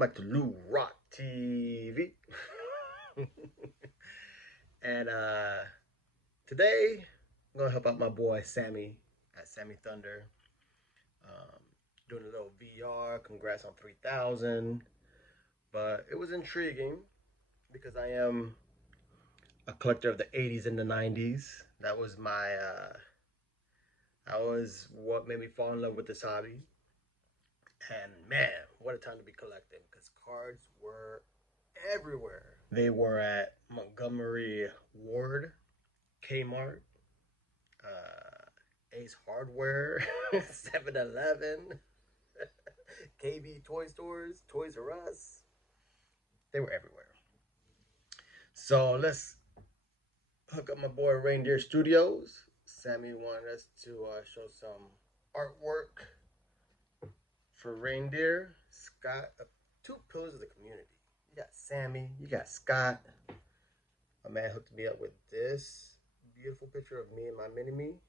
welcome back to Lou Rock TV. and today I'm gonna help out my boy Sammy at Sammy Thunder. Um, Doing a little VR. Congrats on 3,000. But it was intriguing because I am a collector of the 80s and the 90s. That was what made me fall in love with this hobby. And man, what a time to be collecting because cards were everywhere. They were at Montgomery Ward, Kmart, Ace Hardware, 7-Eleven, KB Toy Stores, Toys R Us. They were everywhere. So let's hook up my boy Reindeer Studios. Sammy wanted us to show some artwork for Reindeer. Scott, two pillars of the community. You got Sammy, you got Scott. My man hooked me up with this beautiful picture of me and my mini-me,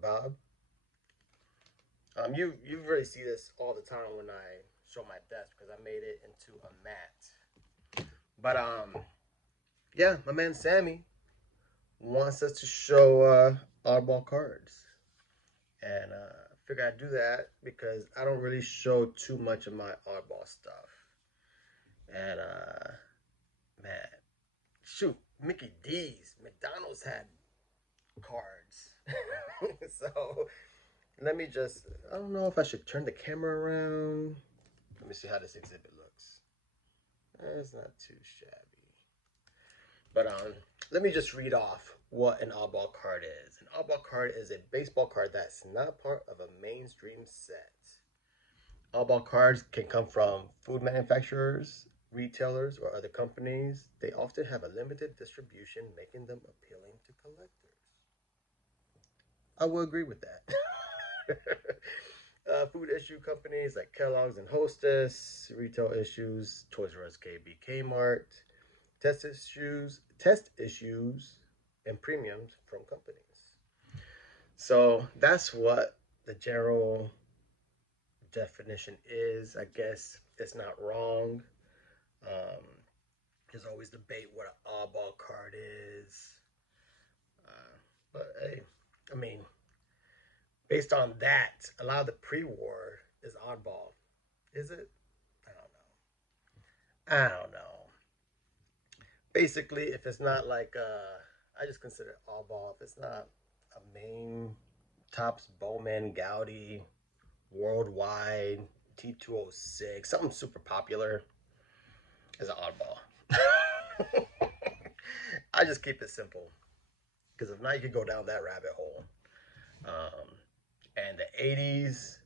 Bob. You really see this all the time when I show my desk because I made it into a mat. But yeah, my man Sammy wants us to show oddball cards, and I figured I'd do that because I don't really show too much of my oddball stuff. And man, shoot, Mickey D's, McDonald's had cards. So let me just, I don't know if I should turn the camera around. Let me see how this exhibit looks. It's not too shabby. But let me just read off what an oddball card is. An oddball card is a baseball card that's not part of a mainstream set. Oddball cards can come from food manufacturers, retailers, or other companies. They often have a limited distribution, making them appealing to collectors. I will agree with that. Food issue companies like Kellogg's and Hostess, retail issues, Toys R Us, KB, Kmart, test issues, and premiums from companies. So that's what the general definition is. I guess it's not wrong. There's always debate what an oddball card is. But hey, I mean, based on that, a lot of the pre-war is oddball. Is it? I don't know. Basically, if it's not like I just consider it oddball. If it's not a main Topps Bowman Gaudy Worldwide T206, something super popular, is an oddball. I just keep it simple because if not, you could go down that rabbit hole. And the 80s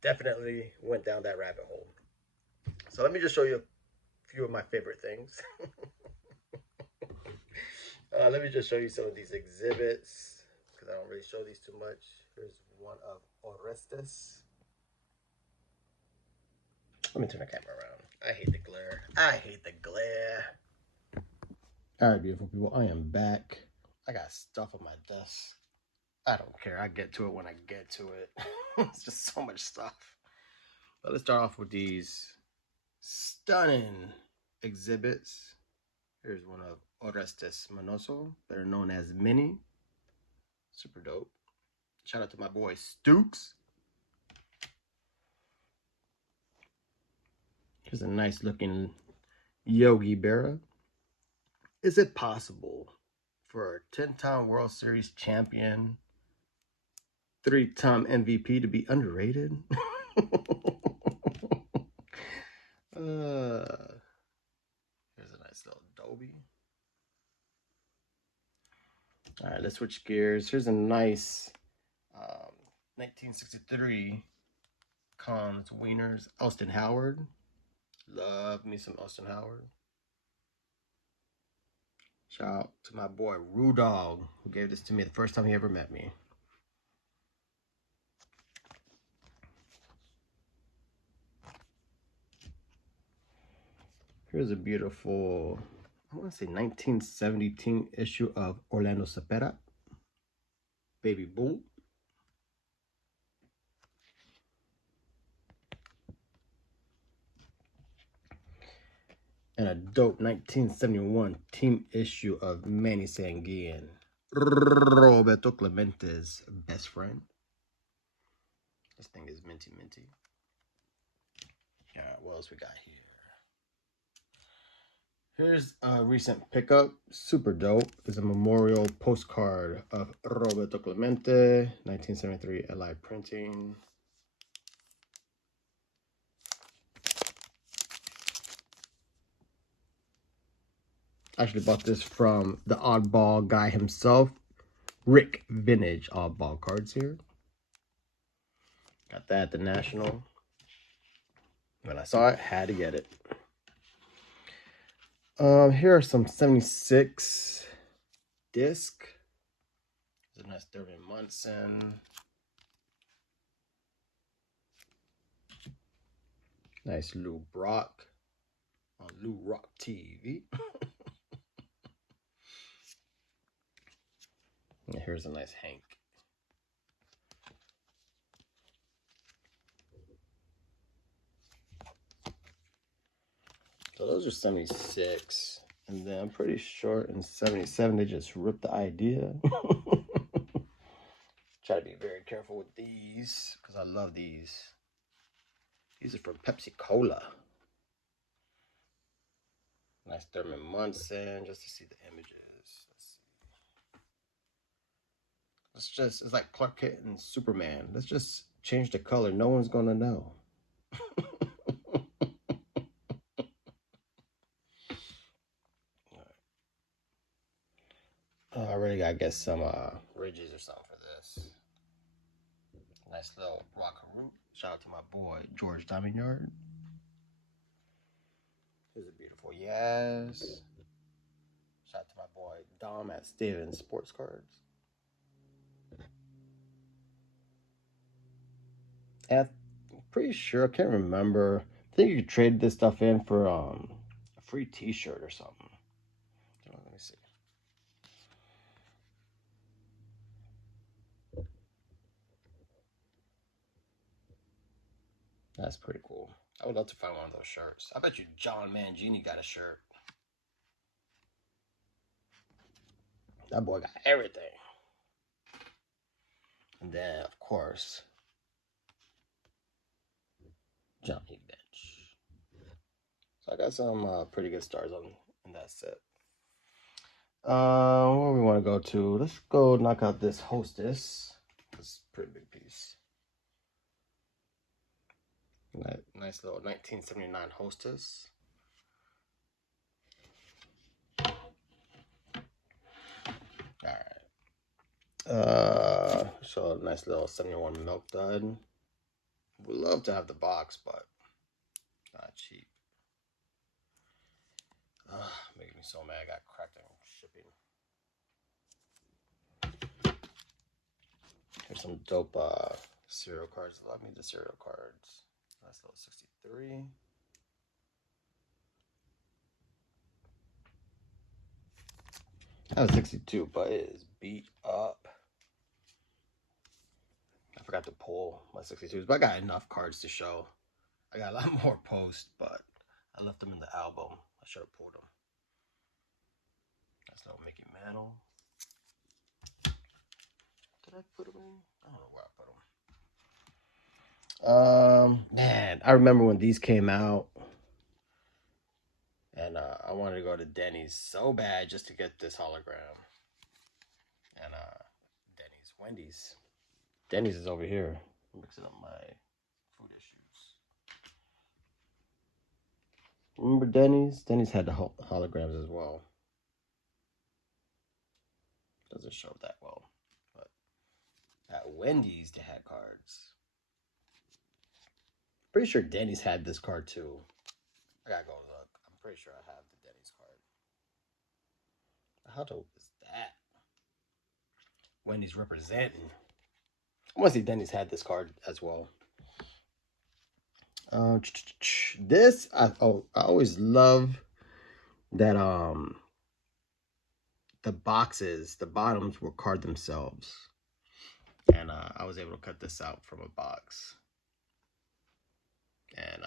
definitely went down that rabbit hole. So let me just show you a few of my favorite things. Let me just show you some of these exhibits because I don't really show these too much. Here's one of Orestes. Let me turn the camera around. I hate the glare. I hate the glare. All right, beautiful people. I am back. I got stuff on my desk. I don't care. I get to it when I get to it. It's just so much stuff. But let's start off with these stunning exhibits. Here's one of Orestes Manoso, better known as Minnie. Super dope. Shout out to my boy Stooks. Here's a nice looking Yogi Berra. Is it possible for a 10-time World Series champion, 3-time MVP to be underrated? Here's a nice little Dolby. All right, let's switch gears. Here's a nice 1963 Cons Wieners Austin Howard. Love me some Austin Howard. Shout out to my boy Rudolph, who gave this to me the first time he ever met me. Here's a beautiful, I want to say 1917 issue of Orlando Cepeda, Baby Bull. And a dope 1971 team issue of Manny Sanguillen, Roberto Clemente's best friend. This thing is minty. All right, what else we got here? Here's a recent pickup, super dope. It's a memorial postcard of Roberto Clemente, 1973 LI printing. I actually bought this from the Oddball guy himself, Rick Vintage Oddball cards here. Got that at the National. When I saw it, had to get it. Here are some 76 disc. There's a nice Thurman Munson. Nice Lou Brock on Lou Rock TV. And here's a nice Hank. So those are 76. And then I'm pretty sure in 77 they just ripped the idea. Try to be very careful with these because I love these. These are from Pepsi Cola. Nice Thurman Munson, just to see the images. Let's see. It's like Clark Kent and Superman. Let's just change the color. No one's gonna know. I already got, I guess, some ridges or something for this. Nice little rock root. Shout out to my boy, George Diamond Yard. Here's a beautiful Yaz. Shout out to my boy, Dom at Stevens Sports Cards. And I'm pretty sure, I can't remember. I think you could trade this stuff in for a free t-shirt or something. Let me see. That's pretty cool. I would love to find one of those shirts. I bet you John Mangini got a shirt. That boy got everything. And then, of course, Johnny Bench. So I got some pretty good stars in that set. Where we want to go to? Let's go knock out this Hostess. This pretty big piece. Nice little 1979 Hostess. Alright. So a nice little 71 Milk Dud. Would love to have the box, but not cheap. Making me so mad. I got cracked on shipping. Here's some dope cereal cards. Love me the cereal cards. Nice little 63. I have 62, but it is beat up. I forgot to pull my 62s, but I got enough cards to show. I got a lot more posts, but I left them in the album. I should have pulled them. That's little Mickey Mantle. Did I put them in? I don't know where I put them. Man, I remember when these came out. And I wanted to go to Denny's so bad just to get this hologram. And Wendy's. Denny's is over here. I'm mixing up my food issues. Remember Denny's? Denny's had the holograms as well. Doesn't show that well. But at Wendy's, they had cards. Pretty sure Denny's had this card too. I gotta go look. I'm pretty sure I have the Denny's card. How dope is that? Wendy's representing. I want to see Denny's had this card as well. This I always love that the boxes, the bottoms were card themselves, and I was able to cut this out from a box. And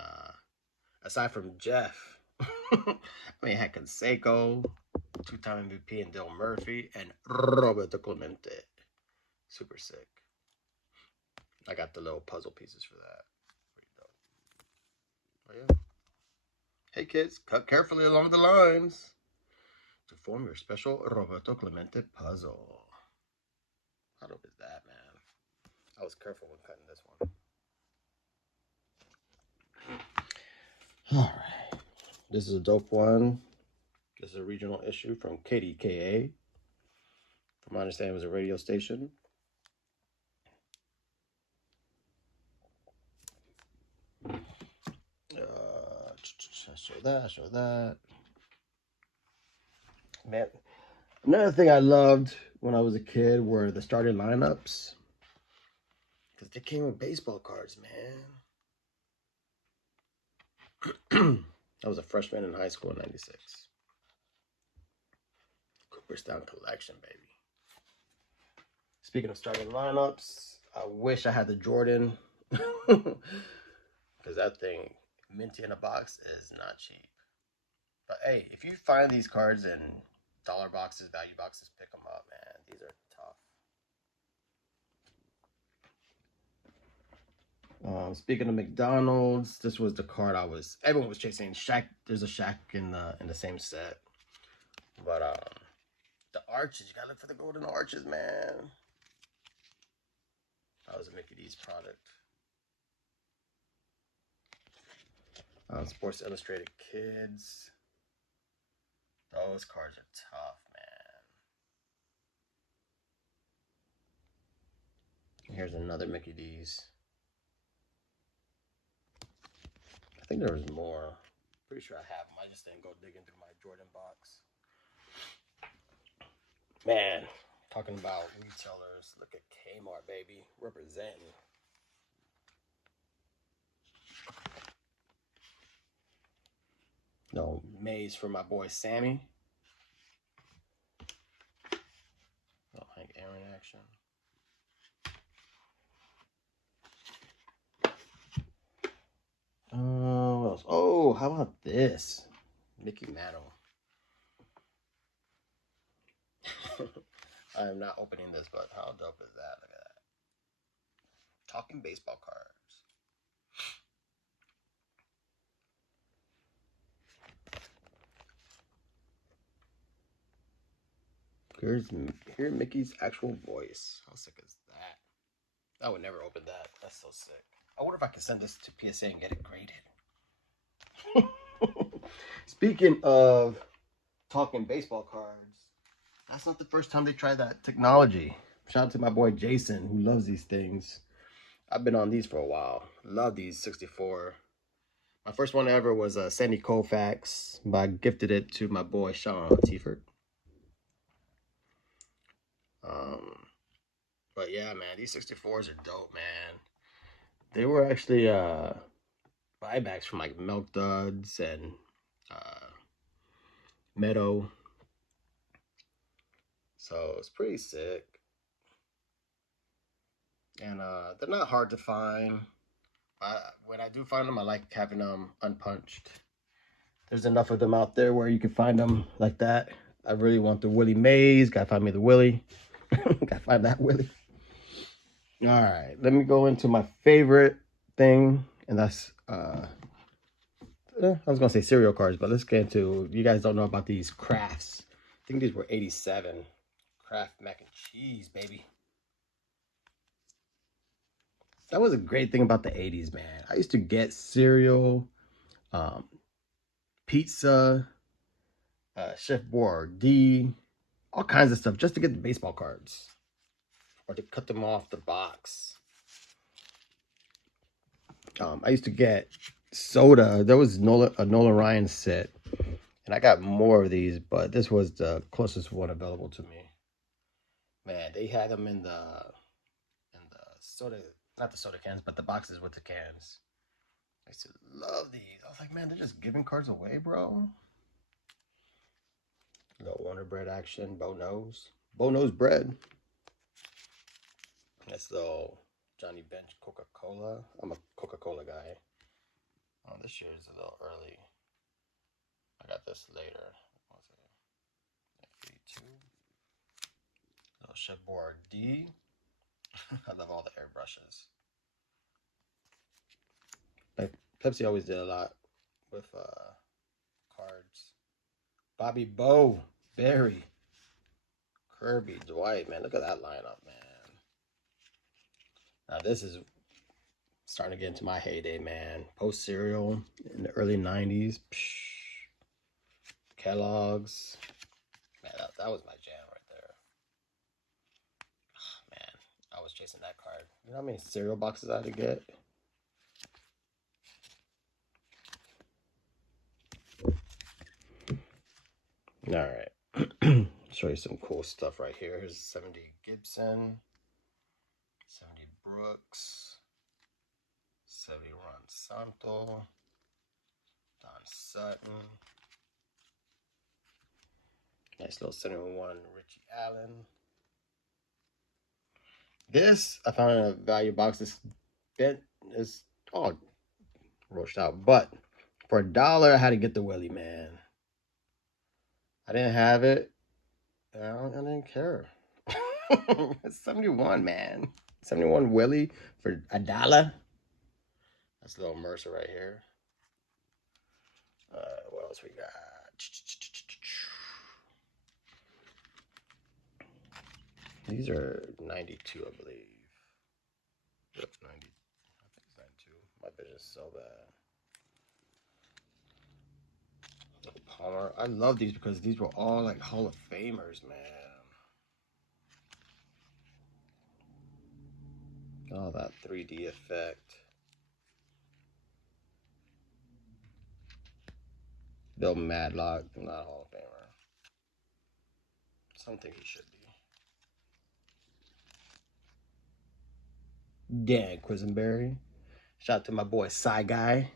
aside from Jeff, I mean, it had Canseco, two-time MVP, and Dale Murphy, and Roberto Clemente. Super sick. I got the little puzzle pieces for that. Oh, yeah. Hey, kids, cut carefully along the lines to form your special Roberto Clemente puzzle. How dope is that, man? I was careful when cutting this one. All right. This is a dope one. This is a regional issue from KDKA. From my understanding, it was a radio station. Show that. Man, another thing I loved when I was a kid were the starting lineups. Because they came with baseball cards, man. I was a freshman in high school in 96. Cooperstown collection, baby. Speaking of starting lineups, I wish I had the Jordan. Because that thing, minty in a box, is not cheap. But hey, if you find these cards in dollar boxes, value boxes, pick them up, man. These are tough. Speaking of McDonald's, this was the card everyone was chasing. Shaq, there's a Shaq in the same set. But the arches, you gotta look for the golden arches, man. That was a Mickey D's product. Sports Illustrated Kids. Those cards are tough, man. Here's another Mickey D's. I think there was more. Pretty sure I have them. I just didn't go digging through my Jordan box. Man, talking about retailers. Look at Kmart, baby. Representing. No, Maze for my boy Sammy. No, Hank Aaron action. What else? Oh, how about this? Mickey Mantle. I am not opening this, but how dope is that? Look at that. Talking baseball cards. Hear Mickey's actual voice. How sick is that? I would never open that. That's so sick. I wonder if I can send this to PSA and get it graded. Speaking of talking baseball cards, that's not the first time they tried that technology. Shout out to my boy Jason, who loves these things. I've been on these for a while. Love these 64. My first one ever was a Sandy Koufax, but I gifted it to my boy Sean Tiford. But yeah, man, these 64s are dope, man. They were actually buybacks from like Milk Duds and Meadow. So it's pretty sick. And they're not hard to find. When I do find them, I like having them unpunched. There's enough of them out there where you can find them like that. I really want the Willie Mays. Gotta find me the Willie. Gotta find that Willie. All right, let me go into my favorite thing, and that's I was gonna say cereal cards, but let's get into. You guys don't know about these Crafts. I think these were 87. Kraft mac and cheese, baby. That was a great thing about the 80s, man. I used to get cereal, pizza, Chef Boyardee, all kinds of stuff just to get the baseball cards or to cut them off the box. I used to get soda. There was a Nolan Ryan set, and I got more of these, but this was the closest one available to me. Man, they had them in the soda, not the soda cans, but the boxes with the cans. I used to love these. I was like, man, they're just giving cards away, bro. Little Wonder Bread action, Bo Knows bread. That's the Johnny Bench Coca-Cola. I'm a Coca-Cola guy. Oh, this year is a little early. I got this later. What's it? 82. Little chipboard D. I love all the airbrushes. Like Pepsi always did a lot with cards. Bobby Bow, Barry, Kirby, Dwight. Man, look at that lineup, man. Now this is starting to get into my heyday, man. Post cereal in the early 90s. Psh. Kellogg's. Man, that was my jam right there. Oh, man, I was chasing that card. You know how many cereal boxes I had to get? Alright. Show you some cool stuff right here. Here's 70 Gibson. 70 Brooks. 70 Ron Santo. Don Sutton. Nice little 71 Richie Allen. This I found in a value box. This bit is all roached out, but for $1 I had to get the Willie, man. I didn't have it. I didn't care. It's 71, man. 71 Willie for $1. That's a little Mercer right here. What else we got? These are 92, I believe. Yep, 90. I think it's 92. My vision's so bad. Palmer. I love these because these were all like Hall of Famers, man. Oh, that 3D effect. Bill Madlock, not a Hall of Famer. Something he should be. Dan Quisenberry. Shout out to my boy Psy Guy.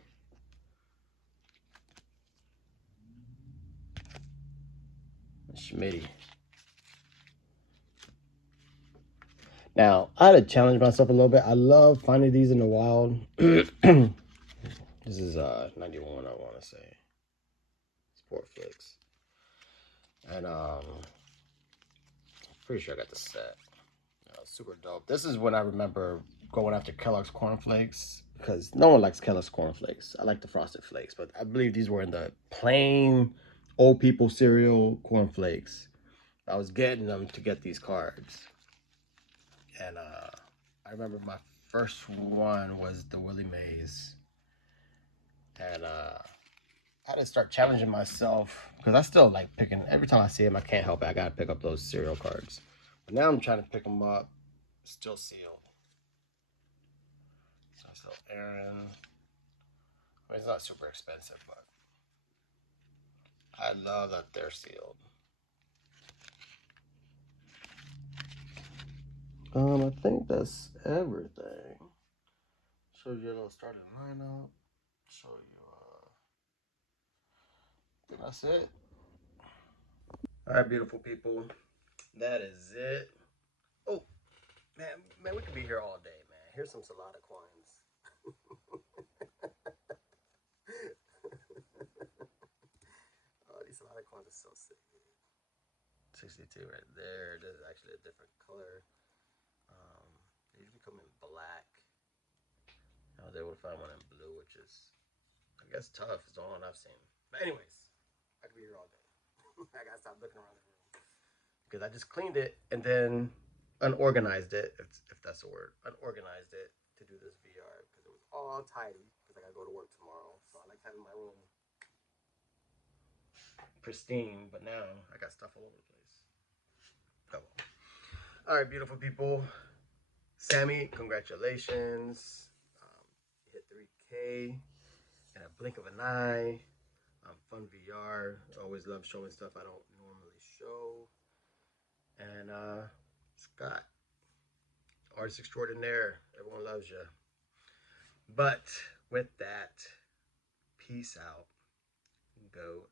Schmitty. Now, I had to challenge myself a little bit. I love finding these in the wild. This is 91, I want to say. Sport Flicks. And pretty sure I got the set. Super dope. This is when I remember going after Kellogg's Corn Flakes, because no one likes Kellogg's Corn Flakes. I like the Frosted Flakes, but I believe these were in the plain old people cereal Corn Flakes. I was getting them to get these cards. And I remember my first one was the Willie Mays. And I had to start challenging myself, because I still like picking, every time I see them, I can't help it. I got to pick up those cereal cards. But now I'm trying to pick them up, still sealed. So Aaron, I mean, it's not super expensive, but I love that they're sealed. I think that's everything. Show you a little starting lineup. Show you, I think that's it. All right, beautiful people. That is it. Oh, man, we could be here all day, man. Here's some Salada coins. Oh, these Salada coins are so sick. 62 right there. This is actually a different color. They usually come in black. I was able to find one in blue, which is, I guess, tough. It's the only one I've seen. But anyways, I could be here all day. I gotta stop looking around the room, because I just cleaned it and then unorganized it, if that's a word. Unorganized it to do this VR, because it was all tidy, because I gotta go to work tomorrow. So I like having my room pristine, but now I got stuff all over the place. Oh well. All right, beautiful people. Sammy, congratulations. You hit 3K in a blink of an eye. Fun VR. Always love showing stuff I don't normally show. And Scott, artist extraordinaire. Everyone loves you. But with that, peace out. Go